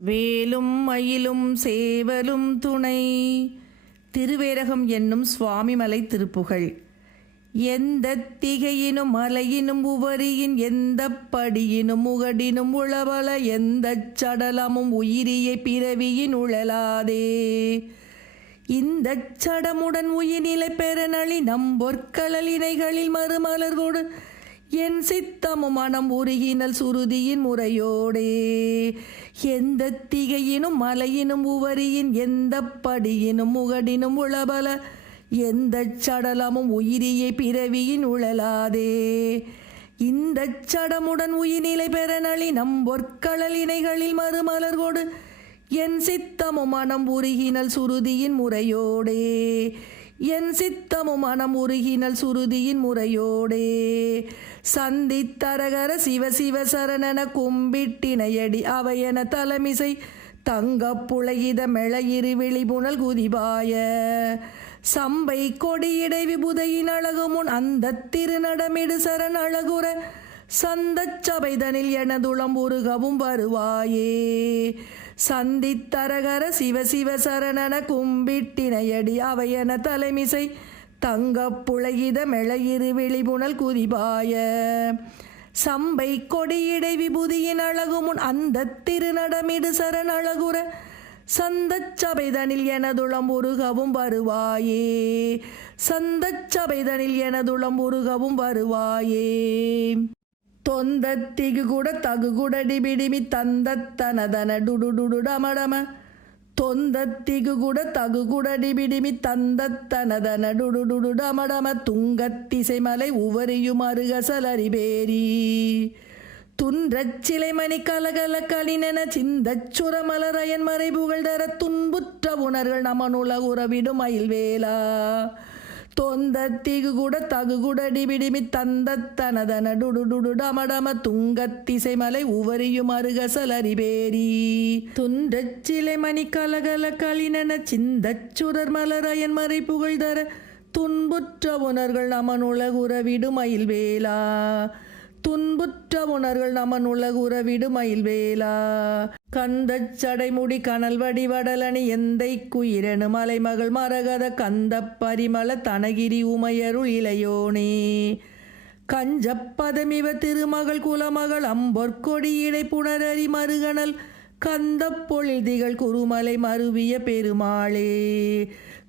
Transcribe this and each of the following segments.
வேலும் மயிலும் சேவலும் துணை. திருவேரகம் என்னும் சுவாமிமலை திருப்புகழ். எந்த திகையினும் மலையினும் உவரியின் எந்த படியினும் முகடினும் உளவல எந்த சடலமும் உயிரியை பிறவியின் உழலாதே. இந்த சடமுடன் உயிர்நிலை பெறநளி நம்பொற்களல் இணைகளில் மறுமலர்கொடு என் சித்தமும் மனம் உருகினல் சுருதியின் முறையோடே. எந்த திகையினும் மலையினும் உவரியின் எந்த படியினும் முகடினும் உளபல எந்த சடலமும் உயிரியை பிறவியின் உழலாதே. இந்த சடமுடன் உயிர்நிலை பெறநளி நம்பொற்களல் இணைகளில் மறுமலர்கொடு என் சித்தமும் மனம் உருகினல் சுருதியின் முறையோடே. என் சித்தமும் மனம் உருகினல் சுருதியின் முறையோடே. சந்தித்தரகர சிவ சிவ சரணன கும்பிட்டினையடி அவையன தலைமிசை தங்கப் புலகித மெளயிரு விழிபுணல் குதிபாய. சம்பை கொடியிடை விபுதையின் அழகுமுன் அந்த திருநடமிடு சரண் அழகுற சந்தச் சபைதனில் எனதுளம் உருகவும் வருவாயே. சந்தித்தரகர சிவ சிவ சரணன கும்பிட்டினையடி அவையன தலைமிசை தங்கப் புலகித மெளயிரு விழிபுணல் குதிபாய. சம்பை கொடியிடை விபுதியின் அழகுமுன் அந்த திருநடமிடு சரண் அழகுற சந்தச் சபைதனில் எனதுளம் உருகவும் வருவாயே. சந்தச் சபைதனில் எனதுளம் உருகவும் வருவாயே. தொந்தத்திகு கூட தகுகுட டிபிடிமி தந்தத்தனதன டுடுடுடு டமடம. தொந்தத்திகு கூட தகுகுட டிபிடிமி தந்தத்தனதன டுடுடுடு டமடம. துங்கத்திசைமலை உவரியும் அருகசலரிபேரி துன்றச் சிலைமணி கலகல களினென சிந்தச் சுரமலரயன் மறை புகழ்தர துன்புற்ற உணர்கள் நமனுல உறவிடும் மயில்வேலா. தொந்தத்திகு கூட தகுகுட டிபிடிமி தந்தத்தனதன டுடுடுடு டமடம. துங்கத்திசைமலை உவரியும் அருகசலரிபேரி துன்றச் சிலைமணி கலகல களினென சிந்தச் சுரர் மலரயன் மறை புகழ்தர துன்புற்ற உணர்கள் நமனுல உறவிடும் மயில்வேலா. துன்புற்ற உணர்கள் நமன் உலகுறவிடு மயில்வேலா. கந்தச் சடைமுடி கனல் வடிவடலணி எந்தை குயிரெனு மலைமகள் மரகத கந்தப் பரிமள தனகிரி உமையருள் இளையோனே. கஞ்சப்பதமிவ திருமகள் குலமகள் அம்பொற்கொடியிடை புணரறி மருகனல் கந்தப் பொழிதிகள் குருமலை மருவிய பெருமாளே.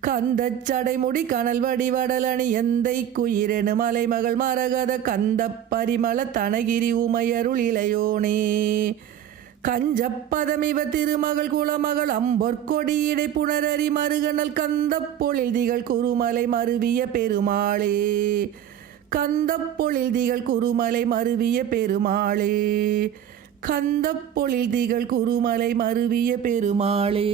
கந்தச் சடைமுடி கனல் வடிவடலணி எந்தை குயிரெனு மலைமகள் மரகத கந்தப் பரிமள தனகிரி உமையருள் இளையோனே. கஞ்சப்பதமிவ திருமகள் குலமகள் அம்பொற்கொடியிடை புணரறி மருகனல் கந்தப் பொழிதிகள் குருமலை மருவிய பெருமாளே. கந்தப் பொழிதிகள் குருமலை மருவிய பெருமாளே. கந்தப் பொழிதிகள் குருமலை மருவிய பெருமாளே.